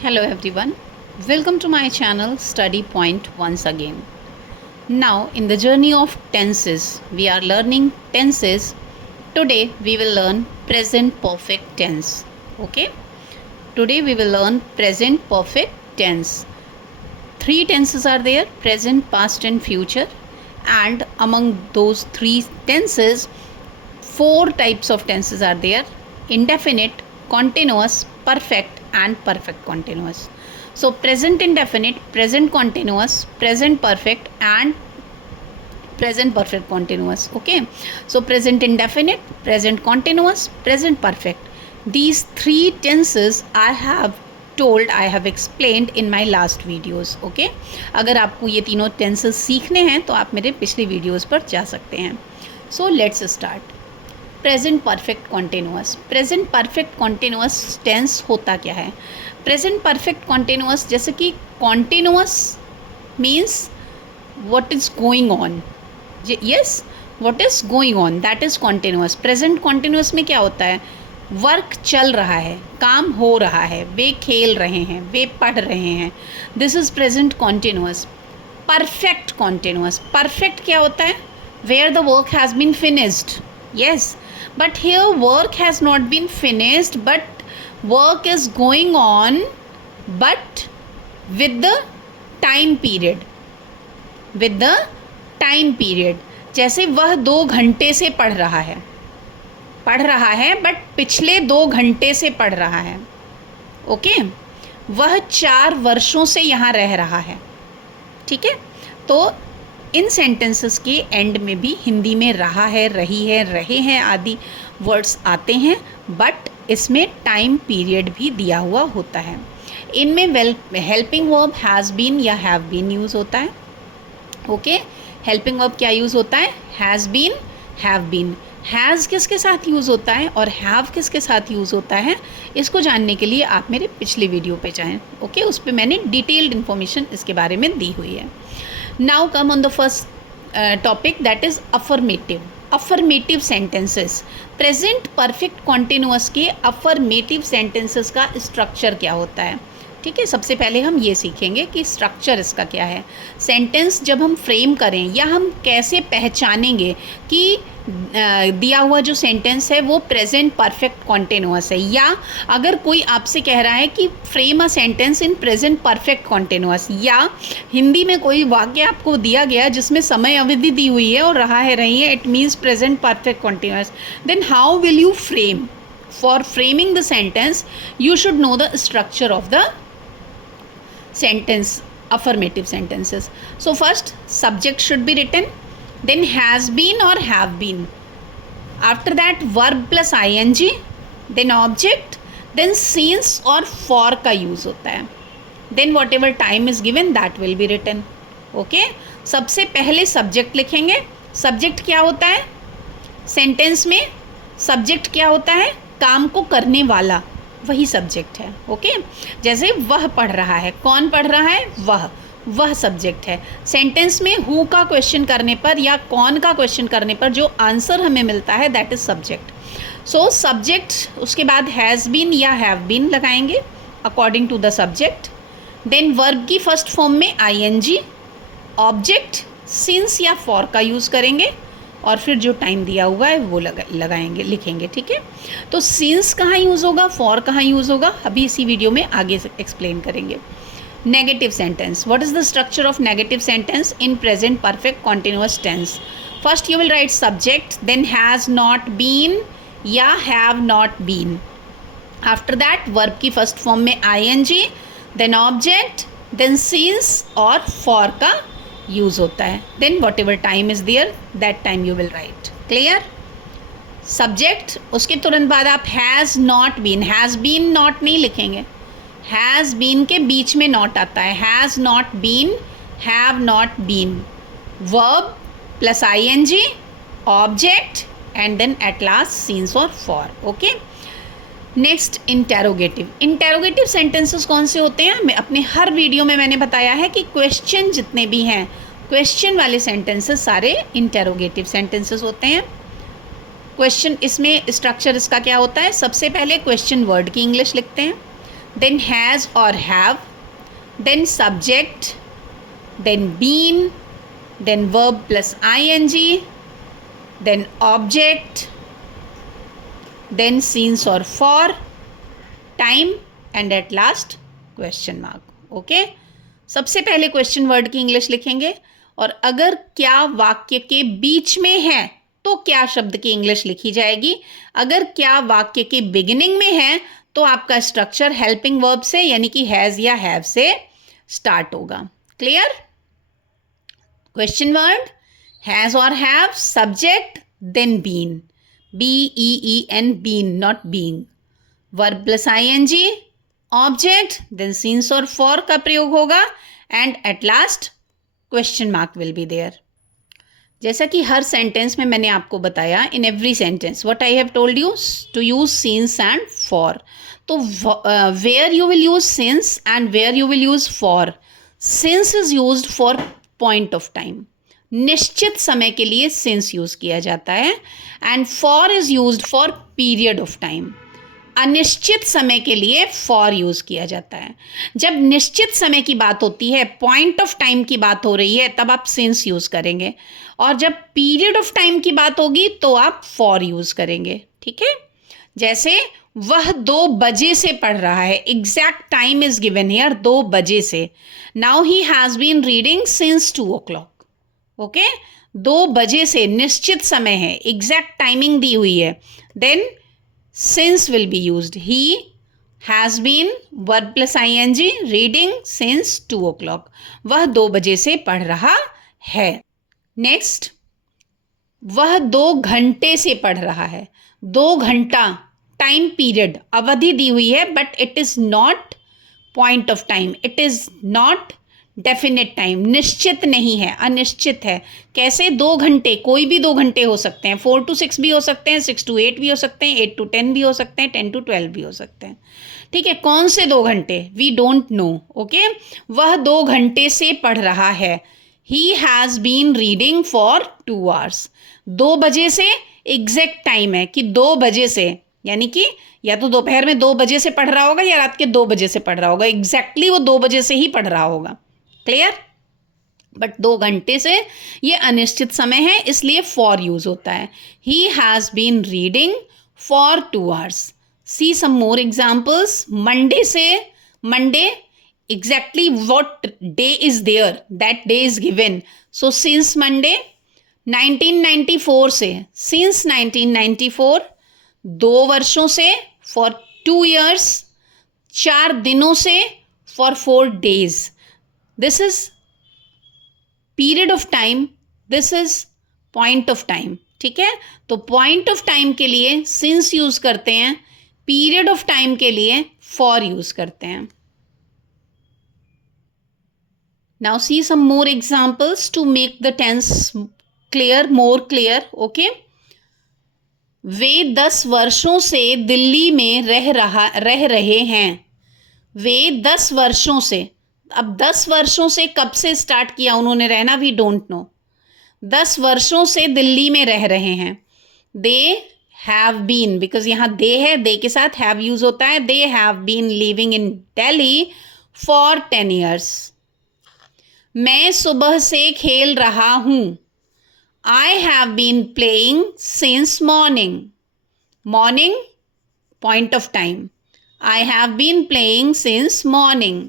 Hello everyone, welcome to my channel Study Point once again. Now in the journey of tenses, we are learning tenses. Today we will learn present perfect tense. Okay? Today we will learn present perfect tense. Three tenses are there: present, past and future. And among those three tenses, four types of tenses are there: indefinite, continuous, perfect and perfect continuous. So present indefinite, present continuous, present perfect and present perfect continuous. Okay, so present indefinite, present continuous, present perfect, these three tenses I have explained in my last videos. Okay, अगर आपको ये तीनों tenses सीखने हैं तो आप मेरे पिछले videos पर जा सकते हैं. So let's start. Present perfect continuous. Present perfect continuous tense होता क्या है? प्रेजेंट परफेक्ट कॉन्टिन्यूअस, जैसे कि continuous means what is going on. Yes, what is going on, that is continuous. Present continuous में क्या होता है? वर्क चल रहा है, काम हो रहा है, वे खेल रहे हैं, वे पढ़ रहे हैं. This is present continuous. Perfect continuous. Perfect क्या होता है? Where the work has been finished. Yes, but here work has not been finished, but work is going on, but with the time period. With the time period. जैसे वह 2 घंटे से पढ़ रहा है बट पिछले 2 घंटे से पढ़ रहा है. ओके, वह 4 वर्षों से यहाँ रह रहा है. ठीक है, तो इन सेंटेंसेस के एंड में भी हिंदी में रहा है, रही है, रहे हैं आदि वर्ड्स आते हैं, बट इसमें टाइम पीरियड भी दिया हुआ होता है. इनमें हेल्पिंग वर्ब हैज़ बीन या हैव बीन यूज़ होता है. ओके, हेल्पिंग वर्ब क्या यूज़ होता है? Has been, have been. Has किसके साथ यूज़ होता है और हैव किसके साथ यूज़ होता है, इसको जानने के लिए आप मेरे पिछले वीडियो पे जाएं. ओके, उस पर मैंने डिटेल्ड इन्फॉर्मेशन इसके बारे में दी हुई है. Now come on the first topic, that is affirmative. Affirmative sentences. Present perfect continuous के affirmative sentences का structure क्या होता है? ठीक है, सबसे पहले हम ये सीखेंगे कि स्ट्रक्चर इसका क्या है. सेंटेंस जब हम फ्रेम करें या हम कैसे पहचानेंगे कि दिया हुआ जो सेंटेंस है वो प्रेजेंट परफेक्ट कॉन्टिन्यूअस है, या अगर कोई आपसे कह रहा है कि frame a sentence in present perfect continuous, या हिंदी में कोई वाक्य आपको दिया गया जिसमें समय अवधि दी हुई है और रहा है, रही है, it means present perfect continuous, then how will you frame? For framing the sentence you should know the structure of the sentence, affirmative sentences. So first subject should be written, then has been or have been, after that verb plus ing, then object, then since or for का use होता है, then whatever time is given that will be written. Okay, सबसे पहले subject लिखेंगे. subject क्या होता है? Sentence में subject क्या होता है? काम को करने वाला, वही सब्जेक्ट है. ओके, जैसे वह पढ़ रहा है, कौन पढ़ रहा है? वह सब्जेक्ट है. सेंटेंस में हु का क्वेश्चन करने पर या कौन का क्वेश्चन करने पर जो आंसर हमें मिलता है that is subject. So subject, उसके बाद हैज़ बीन या हैव बीन लगाएंगे according to the subject. Then verb की फर्स्ट फॉर्म में आईएनजी, ऑब्जेक्ट सिंस या फॉर का यूज़ करेंगे और फिर जो टाइम दिया हुआ है वो लगाएंगे, लिखेंगे. ठीक है, तो सिंस कहाँ यूज़ होगा, फॉर कहाँ यूज़ होगा, अभी इसी वीडियो में आगे एक्सप्लेन करेंगे. Negative sentence. What is the structure of negative sentence in present perfect continuous tense? First you will write subject, then has not been या have not been. After that verb की first form में ING, then object, then since और for का use होता है. Then whatever time is there that time you will write. Clear? Subject, उसके तुरंत बाद आप has not been, has been not नहीं लिखेंगे, हैज़ बीन के बीच में नॉट आता है. Has not been, have not been, verb plus ING, object and then at last since और for. Okay, next interrogative. Interrogative sentences कौन से होते हैं? मैं अपने हर वीडियो में मैंने बताया है कि क्वेश्चन जितने भी हैं, क्वेश्चन वाले सेंटेंसेस सारे इंटेरोगेटिव सेंटेंसेस होते हैं. क्वेश्चन, इसमें स्ट्रक्चर इसका क्या होता है? सबसे पहले क्वेश्चन वर्ड की इंग्लिश लिखते हैं, then has or have, then subject, then been, then verb plus ing, then object, then since or for, time and at last question mark. Okay, सबसे पहले क्वेश्चन वर्ड की इंग्लिश लिखेंगे और अगर क्या वाक्य के बीच में है तो क्या शब्द की इंग्लिश लिखी जाएगी, अगर क्या वाक्य के बिगिनिंग में है तो आपका स्ट्रक्चर हेल्पिंग वर्ब से यानी कि हैज या हैव से स्टार्ट होगा. क्लियर? क्वेश्चन वर्ड हैज और have, subject, then been, BEEN, been, not being, verb plus ING, object, then since और फॉर का प्रयोग होगा and at last question mark will be there. जैसा कि हर सेंटेंस में मैंने आपको बताया, in every sentence what I have told you to use since and for. तो where you will use since and where you will use for. Since is used for point of time, निश्चित समय के लिए since use किया जाता है, and for is used for period of time, अनिश्चित समय के लिए फॉर यूज किया जाता है. जब निश्चित समय की बात होती है, पॉइंट ऑफ टाइम की बात हो रही है, तब आप सिंस यूज करेंगे, और जब पीरियड ऑफ टाइम की बात होगी तो आप फॉर यूज करेंगे. ठीक है, जैसे वह 2 बजे से पढ़ रहा है, exact time is given here 2 बजे से. Now he has been reading since 2 o'clock. Okay, 2 बजे से निश्चित समय है, एग्जैक्ट टाइमिंग दी हुई है, then since will be used. He has been verb plus ing reading since 2 o'clock. वह 2 बजे से पढ़ रहा है. नेक्स्ट, वह 2 घंटे से पढ़ रहा है. 2 घंटा टाइम पीरियड, अवधि दी हुई है, but it is not point of time, it is not definite time, निश्चित नहीं है, अनिश्चित है. कैसे? 2 घंटे, कोई भी 2 घंटे हो सकते हैं, 4 to 6 भी हो सकते हैं, 6 to 8 भी हो सकते हैं, 8 to 10 भी हो सकते हैं, 10 to 12 भी हो सकते हैं. ठीक है, कौन से 2 घंटे? We don't know. ओके, वह 2 घंटे से पढ़ रहा है. He has been reading for 2 hours. 2 बजे से एग्जैक्ट टाइम है कि 2 बजे से, यानी कि या तो दोपहर में 2 बजे से पढ़ रहा होगा या रात के 2 बजे से पढ़ रहा होगा, एग्जैक्टली वो 2 बजे से ही पढ़ रहा होगा. क्लियर? बट 2 घंटे से ये अनिश्चित समय है, इसलिए फॉर यूज होता है. He has been reading for 2 hours. See some more examples. Monday से, Monday, exactly what day is there, that day is given, so since Monday. 1994 से, सिंस 1994. 2 वर्षों से, फॉर 2 years. 4 दिनों से, for 4 days. This is period of time, this is point of time. ठीक है, तो point of time के लिए since यूज करते हैं, period of time के लिए for यूज करते हैं. Now see some more examples to make the tense clear, more clear. Okay, वे 10 वर्षों से दिल्ली में रह रहे हैं. वे 10 वर्षों से, अब 10 वर्षों से कब से स्टार्ट किया उन्होंने रहना, वी डोंट नो. 10 वर्षों से दिल्ली में रह रहे हैं. दे हैव बीन, बिकॉज यहाँ दे है, दे के साथ हैव यूज होता है. They have been living in Delhi for 10 years. मैं सुबह से खेल रहा हूँ. I have been playing since morning. Morning, point of time. I have been playing since morning.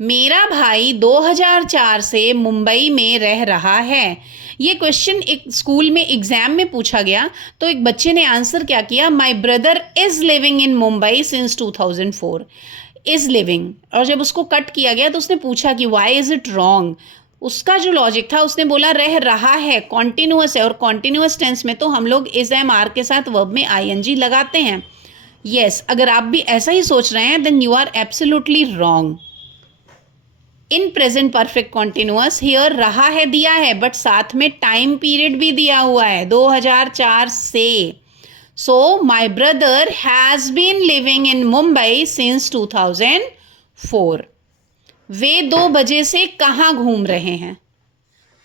मेरा भाई 2004 से मुंबई में रह रहा है. ये क्वेश्चन एक स्कूल में एग्जाम में पूछा गया, तो एक बच्चे ने आंसर क्या किया, my brother is living in Mumbai since 2004. Is living, और जब उसको कट किया गया तो उसने पूछा कि वाई इज इट रॉन्ग. उसका जो लॉजिक था, उसने बोला रह रहा है, कॉन्टिन्यूअस है, और कॉन्टिन्यूअस टेंस में तो हम लोग इज एम आर के साथ वर्ब में ING लगाते हैं. यस, अगर आप भी ऐसा ही सोच रहे हैं, then you are absolutely wrong. In present perfect continuous here रहा है दिया है, बट साथ में टाइम पीरियड भी दिया हुआ है 2004 से. So my brother has been living in Mumbai since 2004. वे 2 बजे से कहाँ घूम रहे हैं?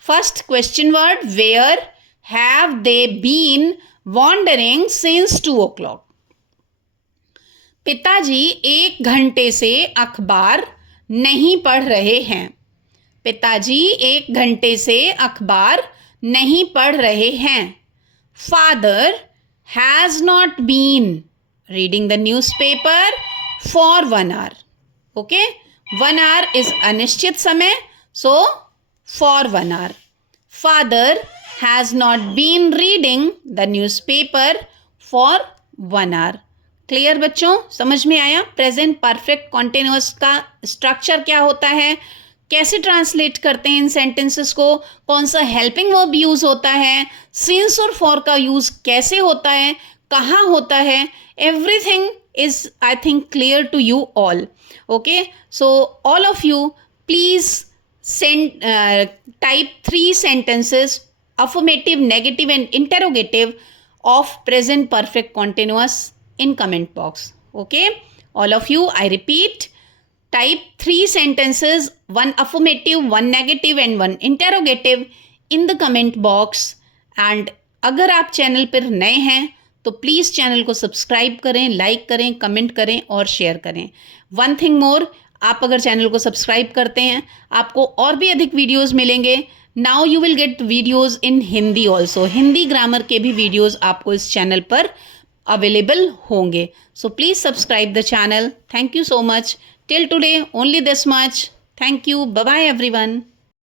First question word where have they been wandering since 2 o'clock. पिताजी 1 घंटे से अखबार नहीं पढ़ रहे हैं। पिताजी 1 घंटे से अखबार नहीं पढ़ रहे हैं। Father has not been reading the newspaper for 1 hour. Okay, 1 hour is अनिश्चित समय, so for 1 hour. Father has not been reading the newspaper for 1 hour. Clear बच्चों, समझ में आया? प्रेजेंट परफेक्ट कॉन्टिन्यूअस का स्ट्रक्चर क्या होता है, कैसे ट्रांसलेट करते हैं इन सेंटेंसेस को, कौन सा हेल्पिंग वर्ब यूज होता है, सिंस और फॉर का यूज कैसे होता है, कहाँ होता है, everything is I think clear to you all. Okay, so all of you please send type 3 sentences, affirmative, negative and interrogative of present perfect continuous in comment box. Okay, all of you, I repeat, type 3 sentences, 1 affirmative, 1 negative and 1 interrogative in the comment box. And अगर आप channel पर नए हैं तो please channel को subscribe करें, like करें, comment करें और शेयर करें. वन थिंग मोर, आप अगर चैनल को सब्सक्राइब करते हैं आपको और भी अधिक वीडियोस मिलेंगे. Now you will get videos in Hindi also. Hindi grammar के भी वीडियोस आपको इस चैनल पर अवेलेबल होंगे. So please subscribe the channel. Thank you so much. Till today only this much. Thank you. Bye bye everyone.